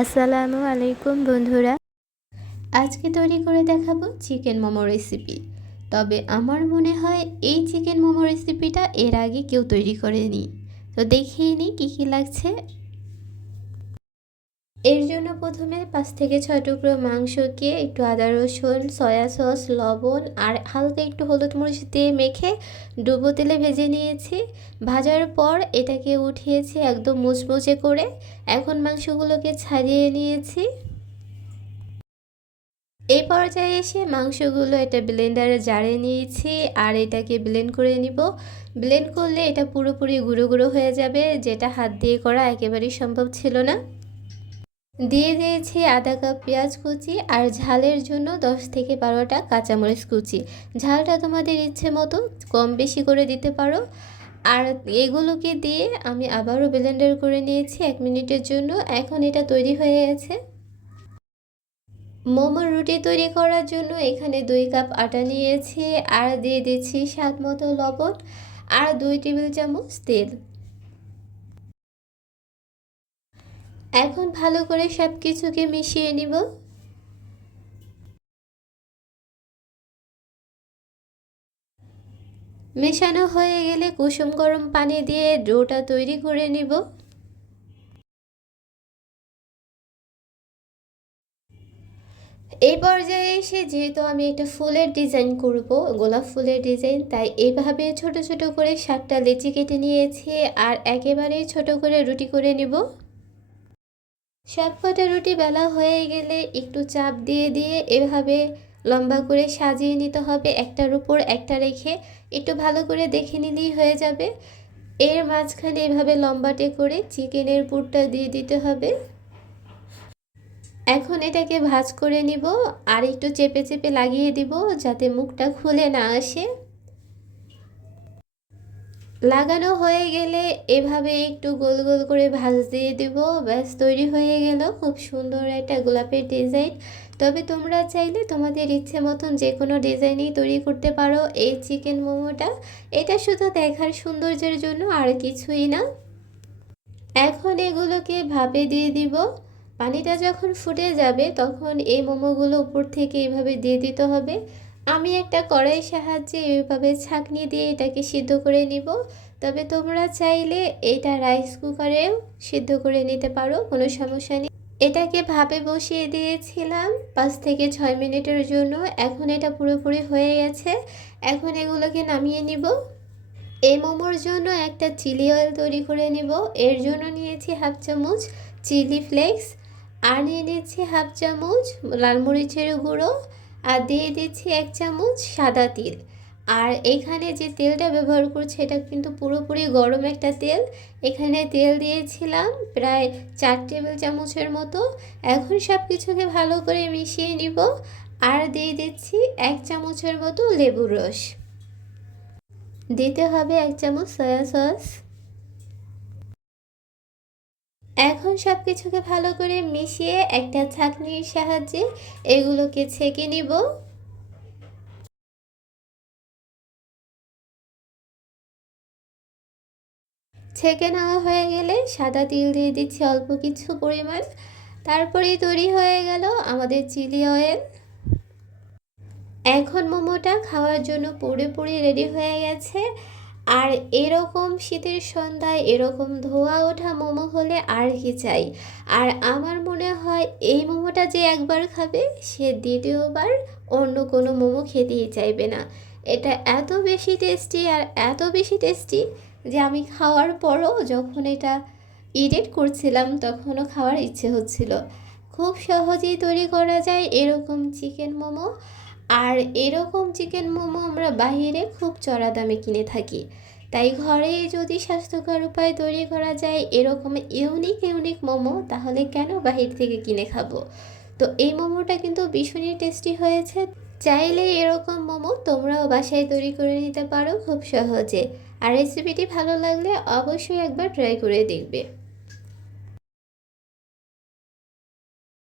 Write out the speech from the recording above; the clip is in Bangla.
আসসালামু আলাইকুম বন্ধুরা। আজকে তৈরি করে দেখাবো চিকেন মোমো রেসিপি। তবে আমার মনে হয় এই চিকেন মোমো রেসিপিটা এর আগে কেউ তৈরি করেনি। তো দেখিয়ে নিই কী কী লাগছে। এর জন্য প্রথমে 5 থেকে 6 টুকরো মাংসকে একটু আদা রসুন, সয়া সস, লবণ আর হালকা একটু হলুদ মরিচ দিয়ে মেখে ডুবো তেলে ভেজে নিয়েছি। ভাজার পর এটাকে উঠিয়েছি একদম মুচমুচে করে। এখন মাংসগুলোকে ছাড়িয়ে নিয়েছি। এই পর্যায়ে এসে মাংসগুলো এটা ব্লেন্ডারে জারে নিয়েছি আর এটাকে ব্লেন্ড করে নিব। ব্লেন্ড করলে এটা পুরোপুরি গুঁড়ো গুঁড়ো হয়ে যাবে, যেটা হাত দিয়ে করা একেবারেই সম্ভব ছিল না। দিয়ে দিয়েছি আধা কাপ পেঁয়াজ কুচি আর ঝালের জন্য 10 থেকে 12টা কাঁচামরিচ কুচি। ঝালটা তোমাদের ইচ্ছে মতো কম বেশি করে দিতে পারো। আর এগুলোকে দিয়ে আমি আবারও ব্লেন্ডার করে নিয়েছি 1 মিনিটের জন্য। এখন এটা তৈরি হয়ে গেছে। মোমোর রুটি তৈরি করার জন্য এখানে 2 কাপ আটা নিয়েছি আর দিয়ে দিচ্ছি স্বাদ মতো লবণ আর 2 টেবিল চামচ তেল। এখন ভালো করে সব কিছুকে মিশিয়ে নিব। মেশানো হয়ে গেলে কুসুম গরম পানি দিয়ে ডোটা তৈরি করে নিব। এই পর্যায়ে এসে যেহেতু আমি একটা ফুলের ডিজাইন করব, গোলাপ ফুলের ডিজাইন, তাই এইভাবে ছোট ছোট করে 7টা লেচি কেটে নিয়েছি আর একেবারেই ছোট করে রুটি করে নিব। সবকটা রুটি বেলা হয়ে গেলে একটু চাপ দিয়ে দিয়ে এভাবে লম্বা করে সাজিয়ে নিতে হবে, একটার উপর একটা রেখে। একটু ভালো করে দেখে নিলেই হয়ে যাবে। এর মাঝখানে এভাবে লম্বাটে করে চিকেনের পুরটা দিয়ে দিতে হবে। এখন এটাকে ভাঁজ করে নিব আর একটু চেপে চেপে লাগিয়ে দিব যাতে মুখটা খুলে না আসে। লাগানো হয়ে গেলে এভাবে একটু গোল গোল করে ভাঁজ দিয়ে দিব। ব্যাস তৈরি হয়ে গেল খুব সুন্দর একটা গোলাপের ডিজাইন। তবে তোমরা চাইলে তোমাদের ইচ্ছে মতন যে কোনো ডিজাইনই তৈরি করতে পারো এই চিকেন মোমোটা। এটা শুধু দেখার সৌন্দর্যের জন্য আর কিছুই না। এখন এগুলোকে ভাপে দিয়ে দিব। পানিটা যখন ফুটে যাবে তখন এই মোমোগুলো উপর থেকে এইভাবে দিয়ে দিতে হবে। আমি একটা কড়াইয়ের সাহায্যে এইভাবে ছাঁকনি দিয়ে এটাকে সিদ্ধ করে নিব। তবে তোমরা চাইলে এটা রাইস কুকারেও সিদ্ধ করে নিতে পারো, কোনো সমস্যা নেই। এটাকে ভাপে বসিয়ে দিয়েছিলাম 5 থেকে 6 মিনিটের জন্য। এখন এটা পুরোপুরি হয়ে গেছে। এখন এগুলোকে নামিয়ে নিব। এই মোমোর জন্য একটা চিলি অয়েল তৈরি করে নিব। এর জন্য নিয়েছি হাফ চামচ চিলি ফ্লেক্স আর নিয়ে নিচ্ছি হাফ চামচ লাল মরিচের গুঁড়ো আর দিয়ে দিচ্ছি 1 চামচ সাদা তিল। আর এখানে যে তেলটা ব্যবহার করছি এটা কিন্তু পুরোপুরি গরম একটা তেল। এখানে তেল দিয়েছিলাম প্রায় 4 টেবিল চামচের মতো। এখন সব কিছুকে ভালো করে মিশিয়ে নিব আর দিয়ে দিচ্ছি 1 চামচের মতো লেবুর রস। দিতে হবে 1 চামচ সয়া সস। এখন সব কিছুকে ভালো করে মিশিয়ে একটা ছাঁকনির সাহায্যে এগুলোকে ছেঁকে নিব। ছেঁকে নেওয়া হয়ে গেলে সাদা তিল দিয়ে দিচ্ছি অল্প কিছু পরিমাণ। তারপরেই তৈরি হয়ে গেল আমাদের চিলি অয়েল। এখন মোমোটা খাওয়ার জন্য পুরোপুরি রেডি হয়ে গেছে। আর এরকম শীতের সন্ধ্যায় এরকম ধোয়া ওঠা মোমো হলে আর কি চাই। আর আমার মনে হয় এই মোমোটা যে একবার খাবে সে দ্বিতীয়বার অন্য কোনো মোমো খেতেই চাইবে না। এটা এত বেশি টেস্টি আর এত বেশি টেস্টি যে আমি খাওয়ার পরও যখন এটা এডিট করছিলাম তখনও খাওয়ার ইচ্ছে হচ্ছিল। খুব সহজেই তৈরি করা যায় এরকম চিকেন মোমো। আর এরকম চিকেন মোমো আমরা বাইরে খুব চড়া দামে কিনে থাকি। তাই ঘরে যদি স্বাস্থ্যকর উপায় তৈরি করা যায় এরকম ইউনিক ইউনিক মোমো, তাহলে কেন বাহির থেকে কিনে খাবো। তো এই মোমোটা কিন্তু ভীষণই টেস্টি হয়েছে। চাইলে এরকম মোমো তোমরাও বাসায় তৈরি করে নিতে পারো খুব সহজে। আর রেসিপিটি ভালো লাগলে অবশ্যই একবার ট্রাই করে দেখবে।